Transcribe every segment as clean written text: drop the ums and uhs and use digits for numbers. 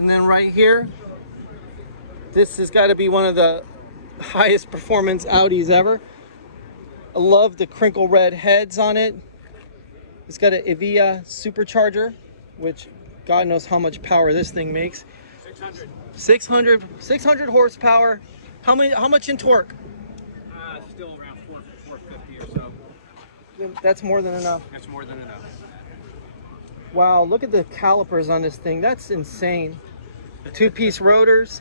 And then right here, this has got to be one of the highest performance Audis ever. I love the crinkle red heads on it. It's got an Evia supercharger, which God knows how much power this thing makes. 600 horsepower. How much in torque? Still around 450 or so. That's more than enough. That's more than enough. Wow, look at the calipers on this thing. That's insane. Two-piece rotors.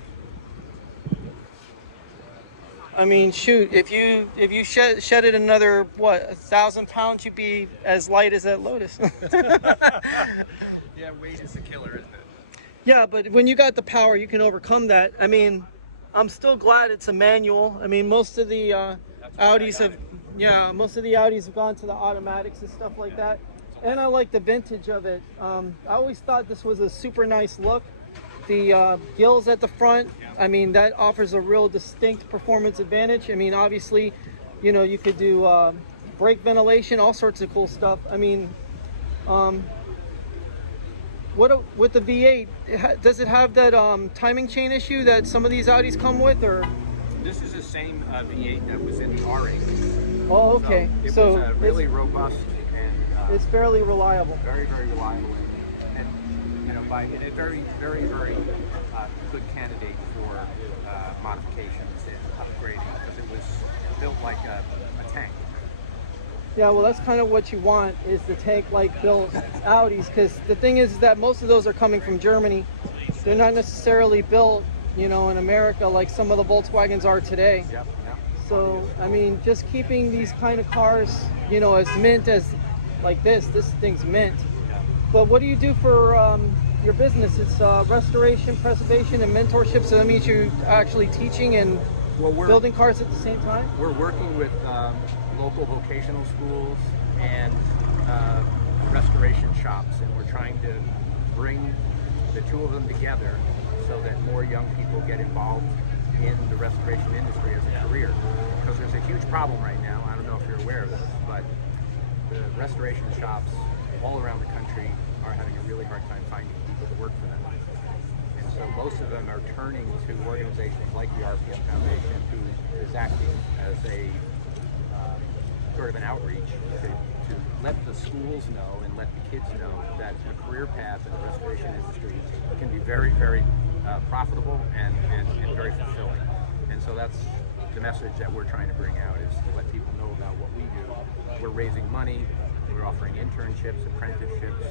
I mean, shoot, if you shed it another, what, 1,000 pounds, you'd be as light as that Lotus. Yeah, weight is a killer, isn't it? Yeah, but when you got the power, you can overcome that. I mean, I'm still glad it's a manual. I mean, most of the Audis have, most of the Audis have gone to the automatics and stuff like that. And I like the vintage of it. I always thought this was a super nice look. The gills at the front, I mean, that offers a real distinct performance advantage. I mean, obviously, you know, you could do brake ventilation, all sorts of cool stuff. I mean, with the V8, does it have that timing chain issue that some of these Audis come with, or? This is the same V8 that was in the R8. Oh, okay. So it was really robust and it's fairly reliable. Very, very reliable, and you know, by a very, very, very good candidate for modifications and upgrading, because it was built like a tank. Yeah, well, that's kind of what you want, is the tank-like built Audis, because the thing is that most of those are coming from Germany. They're not necessarily built, you know, in America like some of the Volkswagens are today. Yep. So, I mean, just keeping these kind of cars, you know, as mint as like this thing's mint. But what do you do for your business? It's restoration, preservation, and mentorship. So that means you're actually teaching and building cars at the same time? We're working with local vocational schools and restoration shops, and we're trying to bring the two of them together so that more young people get involved in the restoration industry as a career. Because there's a huge problem right now, I don't know if you're aware of this, but the restoration shops all around the country are having a really hard time finding people to work for them. And so most of them are turning to organizations like the RPM Foundation, who is acting as a sort of an outreach to let the schools know and let the kids know that a career path in the restoration industry can be very, very profitable and very fulfilling. And so that's the message that we're trying to bring out, is to let people know about what we do. We're raising money, we're offering internships, apprenticeships,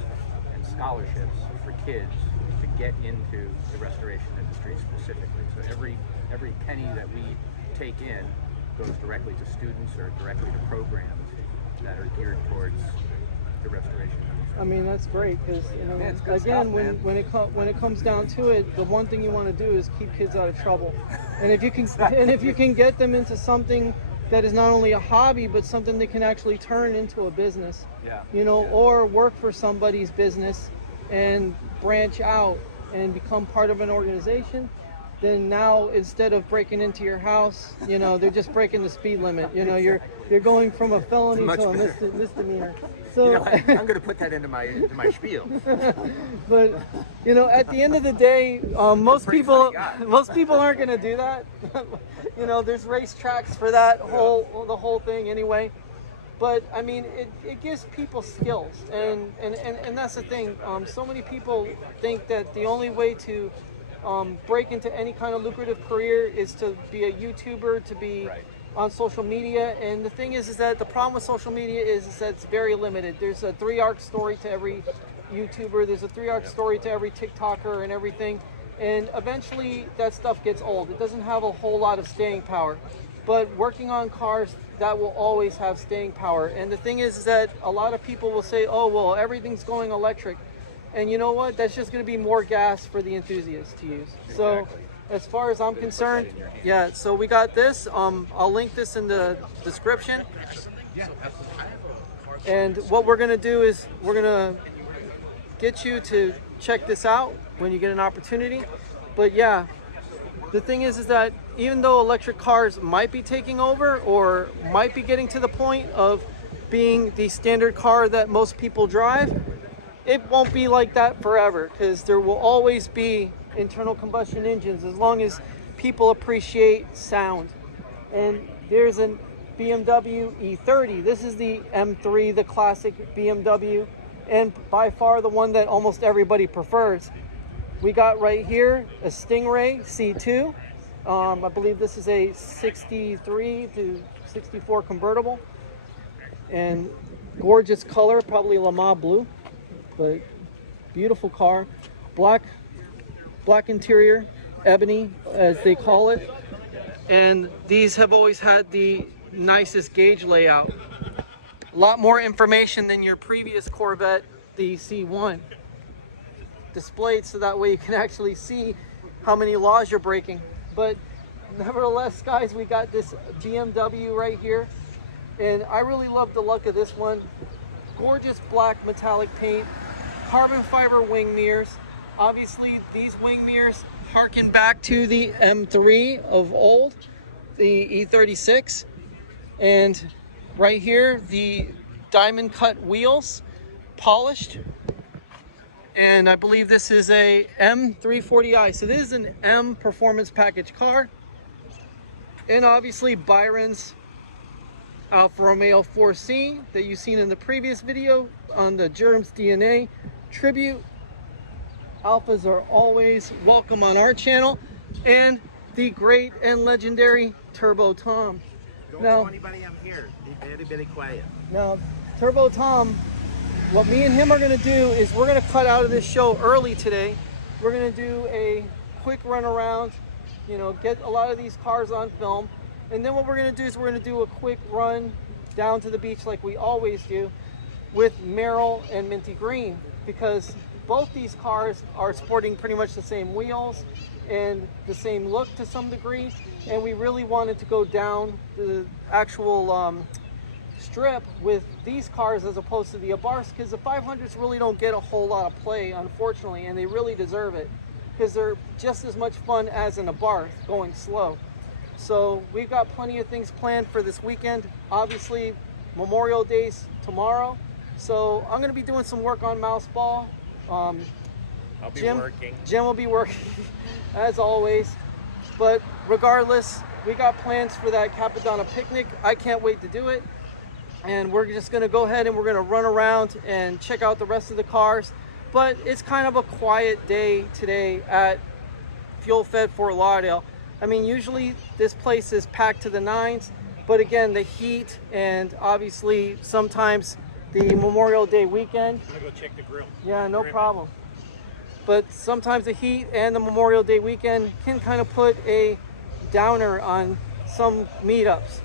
and scholarships for kids to get into the restoration industry specifically. So every penny that we take in goes directly to students or directly to programs that are geared towards the restoration industry. I mean, that's great, because, you know, Man, it's good again, stuff, when it comes down to it, the one thing you want to do is keep kids out of trouble. And if you can get them into something that is not only a hobby, but something they can actually turn into a business, you know, or work for somebody's business and branch out and become part of an organization, then now, instead of breaking into your house, you know, they're just breaking the speed limit. You know, you're going from a felony to a misdemeanor. So, you know, I'm going to put that into my spiel. But, you know, at the end of the day, most people aren't going to do that. You know, there's racetracks for that the whole thing anyway. But I mean, it gives people skills, and that's the thing. So many people think that the only way to break into any kind of lucrative career is to be a YouTuber, to be on social media. And the thing is that the problem with social media is that it's very limited. There's a 3-arc story to every YouTuber. There's a 3-arc story to every TikToker and everything. And eventually that stuff gets old. It doesn't have a whole lot of staying power. But working on cars, that will always have staying power. And the thing is that a lot of people will say, oh, well, everything's going electric. And you know what? That's just going to be more gas for the enthusiasts to use. So as far as I'm concerned, yeah, so we got this. I'll link this in the description. And what we're going to do is we're going to get you to check this out when you get an opportunity. But yeah, the thing is that even though electric cars might be taking over or might be getting to the point of being the standard car that most people drive, it won't be like that forever, because there will always be internal combustion engines, as long as people appreciate sound. And there's a BMW E30. This is the M3, the classic BMW, and by far the one that almost everybody prefers. We got right here a Stingray C2. I believe this is a 63 to 64 convertible, and gorgeous color, probably Lama blue, but beautiful car. Black interior, ebony as they call it, and these have always had the nicest gauge layout. A lot more information than your previous Corvette, the C1. Displayed so that way you can actually see how many laws you're breaking. But nevertheless, guys, we got this BMW right here, and I really love the look of this one. Gorgeous black metallic paint, carbon fiber wing mirrors. Obviously, these wing mirrors harken back to the M3 of old, the E36. And right here, the diamond cut wheels, polished. And I believe this is a M340i. So this is an M performance package car. And obviously Byron's Alfa Romeo 4C that you've seen in the previous video on the Germs DNA tribute. Alphas are always welcome on our channel. And the great and legendary Turbo Tom. Don't tell anybody I'm here. Be very quiet. Now, Turbo Tom, what me and him are going to do is we're going to cut out of this show early today. We're going to do a quick run around, you know, get a lot of these cars on film. And then what we're going to do is we're going to do a quick run down to the beach like we always do with Merrill and Minty Green, because both these cars are sporting pretty much the same wheels and the same look to some degree. And we really wanted to go down the actual strip with these cars as opposed to the Abarths, because the 500s really don't get a whole lot of play, unfortunately, and they really deserve it because they're just as much fun as an Abarth going slow. So we've got plenty of things planned for this weekend. Obviously, Memorial Day's tomorrow, so I'm going to be doing some work on Mouseball. I'll be working. Jim will be working as always, but regardless, we got plans for that Capadonna picnic. I can't wait to do it. And we're just going to go ahead and we're going to run around and check out the rest of the cars. But it's kind of a quiet day today at Fuel Fed Fort Lauderdale. I mean, usually this place is packed to the nines, but again, the heat and obviously sometimes the Memorial Day weekend. I'm going to go check the grill. Yeah, no problem. But sometimes the heat and the Memorial Day weekend can kind of put a downer on some meetups.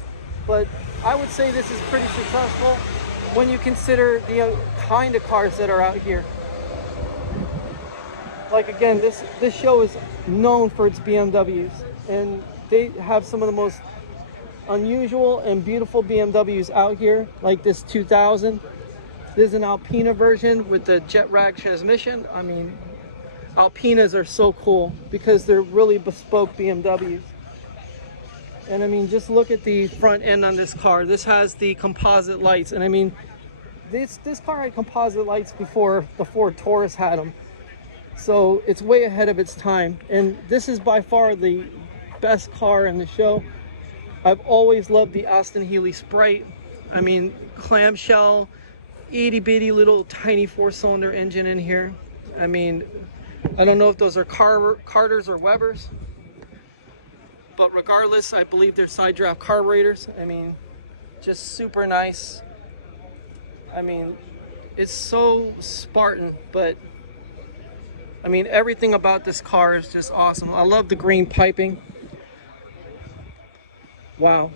But I would say this is pretty successful when you consider the kind of cars that are out here. Like again, this show is known for its BMWs, and they have some of the most unusual and beautiful BMWs out here, like this 2000. This is an Alpina version with the jet rag transmission. I mean, Alpinas are so cool because they're really bespoke BMWs. And I mean, just look at the front end on this car. This has the composite lights, and I mean, this car had composite lights before the Ford Taurus had them. So it's way ahead of its time. And this is by far the best car in the show. I've always loved the Aston Healey Sprite. I mean, clamshell, itty bitty little tiny 4-cylinder engine in here. I mean, I don't know if those are Carters or Webers. But regardless, I believe they're side draft carburetors. I mean, just super nice. I mean, it's so Spartan, but I mean, everything about this car is just awesome. I love the green piping. Wow.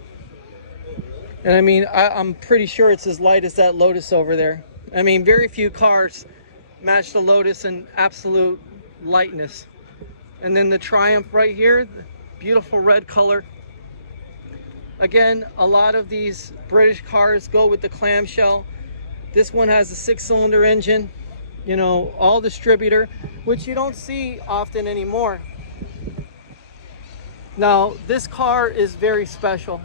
And I mean, I'm pretty sure it's as light as that Lotus over there. I mean, very few cars match the Lotus in absolute lightness. And then the Triumph right here, beautiful red color. Again, a lot of these British cars go with the clamshell. This one has a 6-cylinder engine, you know, all distributor, which you don't see often anymore. Now, this car is very special.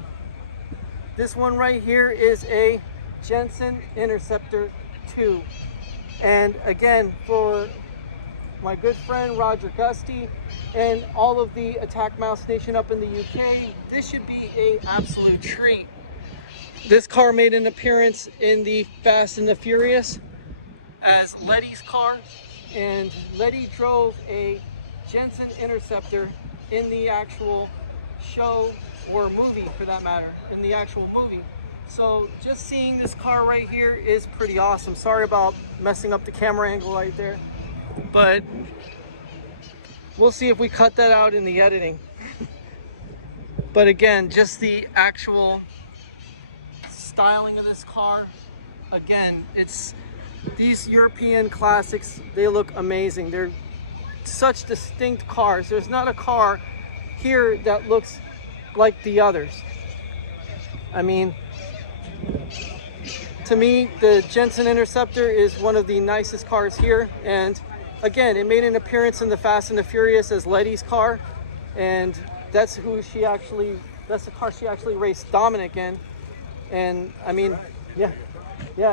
This one right here is a Jensen Interceptor 2. And again, for my good friend Roger Gusty, and all of the AttackMouse Nation up in the UK. This should be an absolute treat. This car made an appearance in the Fast and the Furious as Letty's car, and Letty drove a Jensen Interceptor in the actual show, or movie for that matter, in the actual movie. So just seeing this car right here is pretty awesome. Sorry about messing up the camera angle right there, but we'll see if we cut that out in the editing. But again, just the actual styling of this car, again, it's these European classics, they look amazing. They're such distinct cars. There's not a car here that looks like the others. I mean, to me, the Jensen Interceptor is one of the nicest cars here. And again, it made an appearance in the Fast and the Furious as Letty's car. And that's who she actually, that's the car she actually raced Dominic in. And I mean, yeah,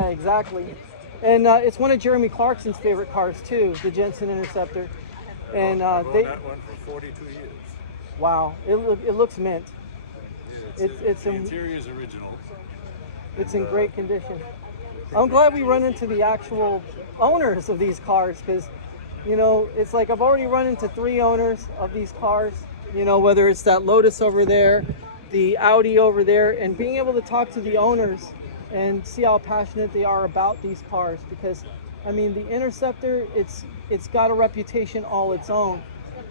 exactly. And it's one of Jeremy Clarkson's favorite cars too, the Jensen Interceptor. And they that one for 42 years. Wow, it looks mint. Yeah, It's the in, interior is original. it's in great condition. I'm glad we run into the actual owners of these cars, because, you know, it's like I've already run into 3 owners of these cars. You know, whether it's that Lotus over there, the Audi over there, and being able to talk to the owners and see how passionate they are about these cars. Because I mean, the Interceptor, it's got a reputation all its own,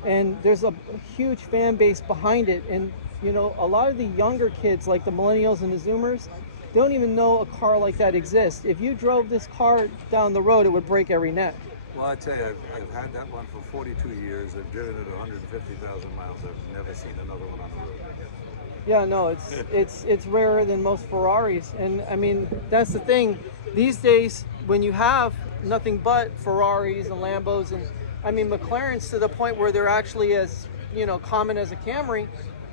and there's a huge fan base behind it. And you know, a lot of the younger kids, like the millennials and the Zoomers, don't even know a car like that exists. If you drove this car down the road, it would break every neck. Well, I tell you, I've had that one for 42 years. I've driven it 150,000 miles. I've never seen another one on the road. Yeah, no, it's rarer than most Ferraris. And I mean, that's the thing. These days, when you have nothing but Ferraris and Lambos, and I mean McLarens, to the point where they're actually as, you know, common as a Camry,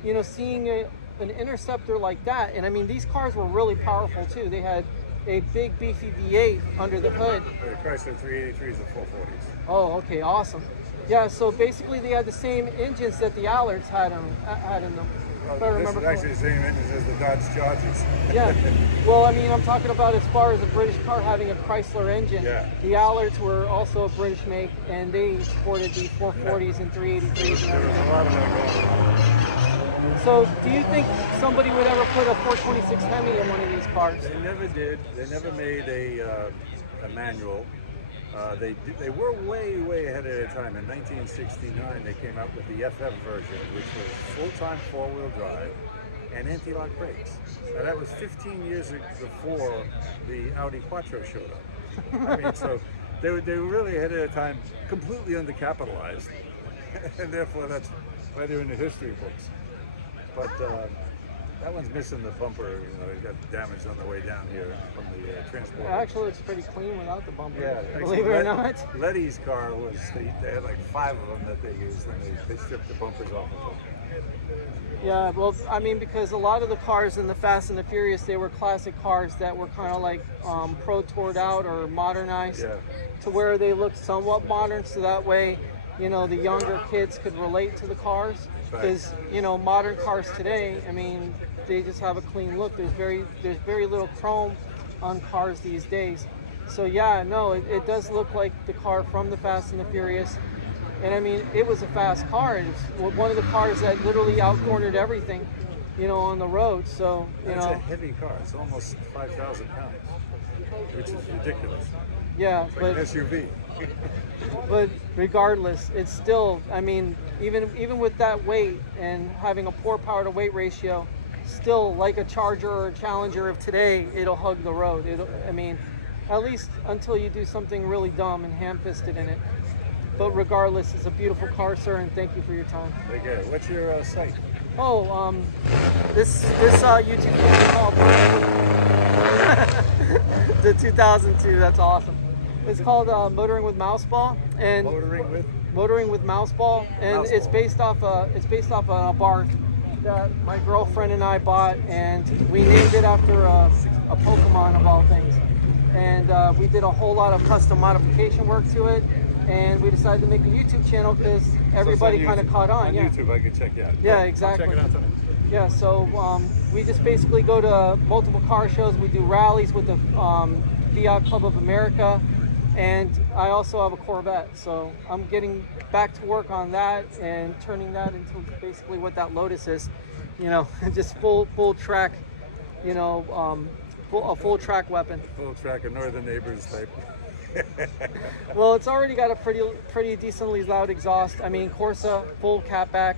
you know, seeing an Interceptor like that. And I mean, these cars were really powerful too. They had a big beefy V8 under the hood. The Chrysler 383s are 440s. Oh, okay, awesome. Yeah, so basically they had the same engines that the Allards had in them. If I This is remember actually the same engine as the Dodge Chargers. Yeah, well, I mean, I'm talking about as far as a British car having a Chrysler engine. Yeah. The Allards were also a British make, and they supported the 440s and 383s and There was everything. a lot of that going on. So, do you think somebody would ever put a 426 Hemi in one of these cars? They never did. They never made a manual. They were way ahead of their time. In 1969, they came out with the FF version, which was full-time four-wheel drive and anti-lock brakes. Now that was 15 years before the Audi Quattro showed up. I mean, so they were really ahead of their time, completely undercapitalized, and therefore that's why they're in the history books. But that one's missing the bumper. You know, it got damaged on the way down here from the transport. It actually looks pretty clean without the bumper. Yeah, believe it or not. Letty's car was, they had like 5 of them that they used, and they stripped the bumpers off of them. Yeah, well, I mean, because a lot of the cars in the Fast and the Furious, they were classic cars that were kind of like Pro Toured out or modernized to where they looked somewhat modern, so that way, you know, the younger kids could relate to the cars. Because you know, modern cars today, I mean, they just have a clean look. There's very little chrome on cars these days. So yeah, no, it does look like the car from the Fast and the Furious. And I mean, it was a fast car. It's one of the cars that literally outcornered everything, you know, on the road. So you know, it's a heavy car. It's almost 5,000 pounds, which is ridiculous. Yeah, it's like but an SUV. But regardless, it's still, I mean, even with that weight and having a poor power to weight ratio, still like a Charger or a Challenger of today, it'll hug the road. I mean, at least until you do something really dumb and ham-fisted in it. But regardless, it's a beautiful car, sir, and thank you for your time. Okay, what's your site? Oh, this YouTube channel called the 2002. That's awesome. It's called Motoring with Mouseball, and Motoring with Mouseball, and Mouseball. it's based off a bark that my girlfriend and I bought, and we named it after a Pokemon of all things. And we did a whole lot of custom modification work to it. and we decided to make a YouTube channel because everybody kind of caught on. On YouTube, I can check it out. Yeah, I'll exactly. check it out tonight. Yeah, so we just basically go to multiple car shows. We do rallies with the Fiat Club of America, and I also have a Corvette. So I'm getting back to work on that and turning that into basically what that Lotus is, you know, just full track, you know, a full track weapon. Full track of Northern Neighbors type. Well, it's already got a pretty decently loud exhaust. I mean, Corsa, full catback,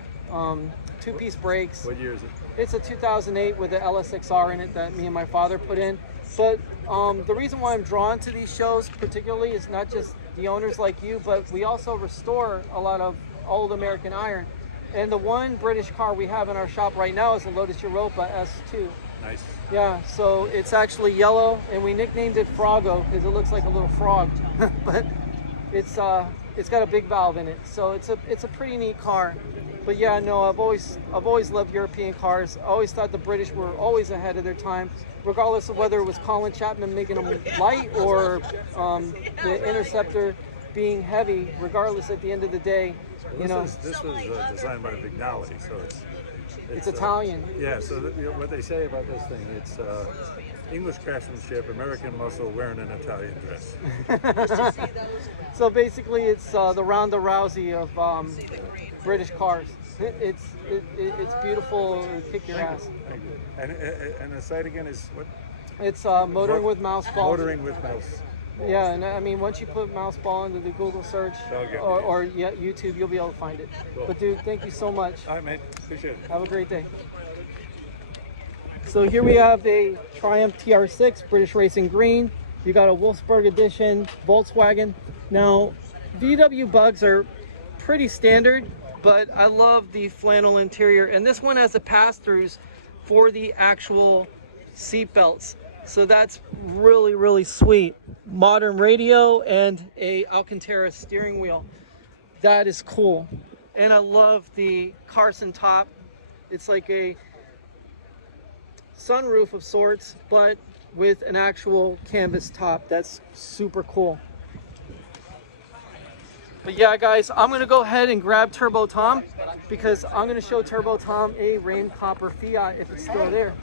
two-piece brakes. What year is it? It's a 2008 with the LSXR in it that me and my father put in. But the reason why I'm drawn to these shows particularly is not just the owners like you, but we also restore a lot of old American iron. And the one British car we have in our shop right now is a Lotus Europa S2. Nice. Yeah, so it's actually yellow, and we nicknamed it Froggo because it looks like a little frog, but it's got a big valve in it, so it's a pretty neat car. But yeah, no, I've always loved European cars. I always thought the British were always ahead of their time, regardless of whether it was Colin Chapman making them light or the Interceptor being heavy. Regardless, at the end of the day, you know. This was designed by Vignali, so it's Italian. Yeah, so what they say about this thing, it's English craftsmanship, American muscle, wearing an Italian dress. So basically, it's the Ronda Rousey of British cars. It's beautiful. It'll kick your ass. Thank you. And the site again is what? It's motoring with Mouseball. Motoring with mouse. Yeah, and I mean, once you put Mouseball into the Google search or YouTube, you'll be able to find it. Cool. But dude, thank you so much. All right, mate. Appreciate it. Have a great day. So here we have a Triumph TR6 British Racing Green. You got a Wolfsburg Edition Volkswagen. Now, VW bugs are pretty standard, but I love the flannel interior. And this one has the pass-throughs for the actual seat belts. So that's really, really sweet. Modern radio and a Alcantara steering wheel. That is cool. And I love the Carson top. It's like a sunroof of sorts, but with an actual canvas top. That's super cool. But yeah, guys, I'm gonna go ahead and grab Turbo Tom because I'm gonna show Turbo Tom a Rame Copper Fiat if it's still there.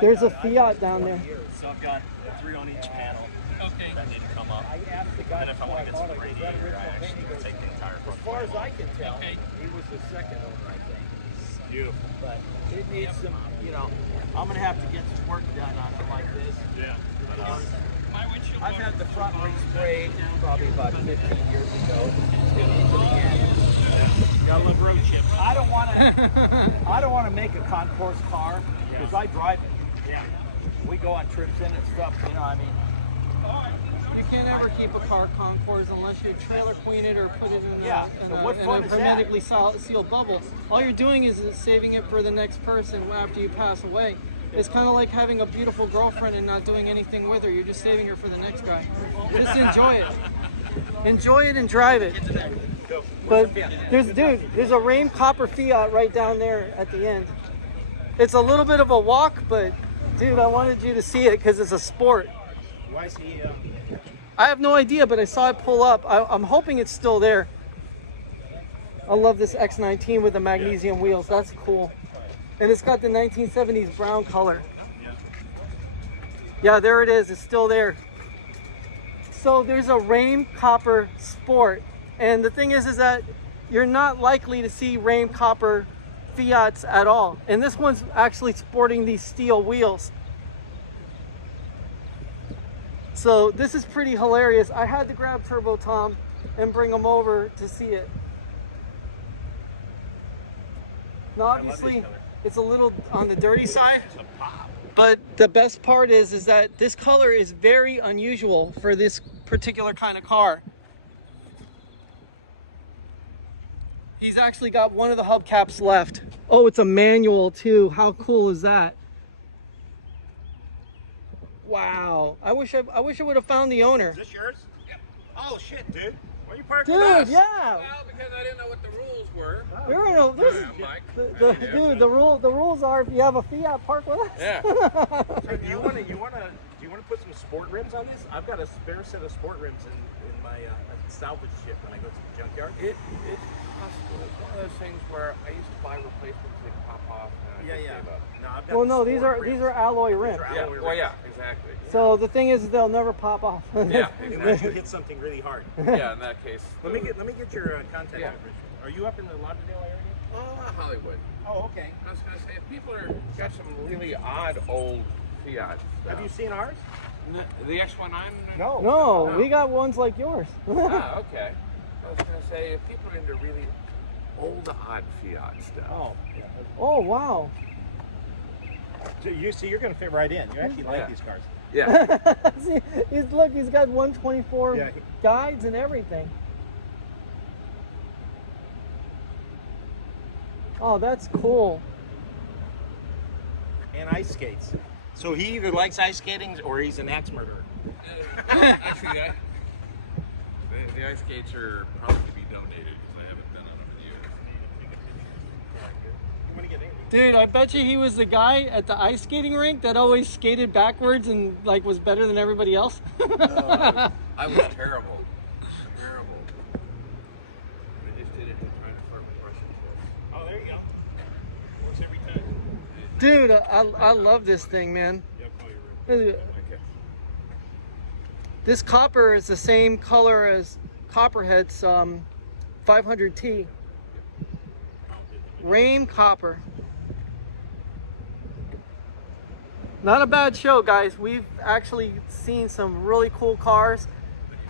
There's a Fiat down there. So I've got 3 on each panel. Okay. That need to come up. And if I want to get to the radiator, I actually would take the entire front. As far as I can tell, he was the second owner, I think. Beautiful. But it needs some, you know, I'm going to have to get some work done on it like this. Yeah. I've had the front resprayed probably about 15 years ago. It needs it again. Got a little road chip. I don't want to make a concourse car because I drive it. Yeah. We go on trips in and stuff, you know, I mean. You can't ever keep a car concourse unless you trailer queen it or put it in what a hermetically sealed bubble. All you're doing is saving it for the next person after you pass away. It's kind of like having a beautiful girlfriend and not doing anything with her. You're just saving her for the next guy. Just enjoy it. Enjoy it and drive it. But there's a Rame Copper Fiat right down there at the end. It's a little bit of a walk, but dude, I wanted you to see it because it's a sport. Why is he? I have no idea, but I saw it pull up. I'm hoping it's still there. I love this X19 with the magnesium wheels. That's cool. And it's got the 1970s brown color. Yeah, there it is. It's still there. So there's a Rame Copper Sport. And the thing is that you're not likely to see Rame Copper Fiats at all. And this one's actually sporting these steel wheels. So this is pretty hilarious. I had to grab Turbo Tom and bring him over to see it. Now obviously it's a little on the dirty side, but the best part is that this color is very unusual for this particular kind of car. He's actually got one of the hubcaps left. Oh, it's a manual too. How cool is that? Wow. I wish I would have found the owner. Is this yours? Yep. Oh shit, dude. Why you park Dude, with us? yeah. Well, because I didn't know what the rules were. There are no, this is, I'm like, dude, the rules are if you have a Fiat, park with us. Yeah. Do you want to put some sport rims on this? I've got a spare set of sport rims in my salvage ship when I go to the junkyard. It's possible. It's one of those things where I used to buy replacements that pop off and I just gave up. No, I've got Well, the no, sport these rims. are alloy rims. These are Yeah, alloy well, rims. yeah, exactly. So the thing is, they'll never pop off. Yeah, Unless you exactly. hit something really hard. Yeah, in that case. Let me get your contact Yeah. information. Are you up in the Lauderdale area? Hollywood. Oh, okay. I was gonna say, if people are got some really odd old Fiat stuff. Have you seen ours? The X19? No. No, we got ones like yours. Ah, okay. I was gonna say, if people are into really old, odd Fiat stuff. Oh. Oh, wow. So you're going to fit right in. You actually like Yeah. these cars. Yeah. See, look, he's got 124 Yeah. guides and everything. Oh, that's cool. And ice skates. So he either likes ice skating or he's an axe murderer. Actually, the ice skates are probably to be donated because I haven't been on them in years. You want to get in? Dude, I bet you he was the guy at the ice skating rink that always skated backwards and like was better than everybody else. I was terrible. Terrible. I just did it to try to farm Russian books. Oh, there you go. Works every time. Dude, I love this thing, man. Yeah, call your room. Okay. This copper is the same color as Copperhead's 500T. Rame copper. Not a bad show, guys. We've actually seen some really cool cars.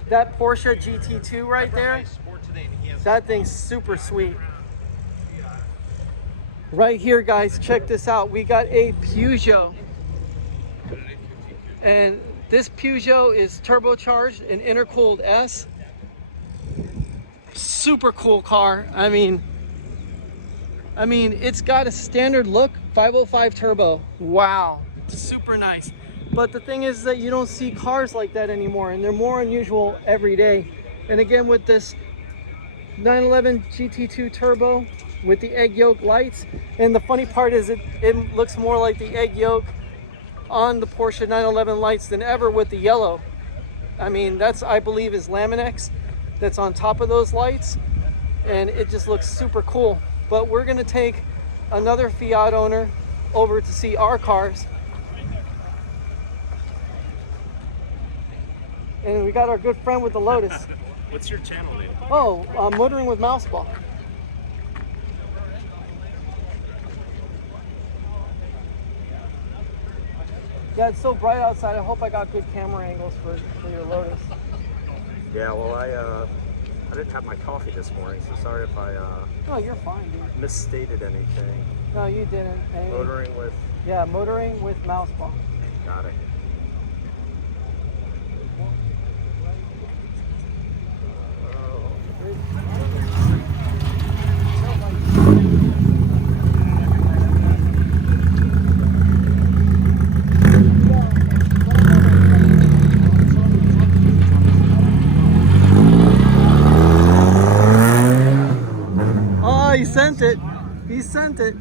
That Porsche GT2 right there, that thing's super sweet. Right here, guys, check this out. We got a Peugeot. And this Peugeot is turbocharged and intercooled S. Super cool car. I mean, it's got a standard look, 505 turbo. Wow, super nice. But the thing is that you don't see cars like that anymore, and they're more unusual every day. And again, with this 911 GT2 turbo with the egg yolk lights, and the funny part is it looks more like the egg yolk on the Porsche 911 lights than ever with the yellow. I mean, that's, I believe, is Laminex that's on top of those lights, and it just looks super cool. But we're gonna take another Fiat owner over to see our cars. And we got our good friend with the Lotus. What's your channel name? Oh, Motoring with Mouseball. Yeah, it's so bright outside. I hope I got good camera angles for your Lotus. Yeah, well, I didn't have my coffee this morning, so sorry if I No, you're fine, dude. misstated anything. No, you didn't. And Motoring with... yeah, Motoring with Mouseball. Got it. Oh, he sent it. He sent it.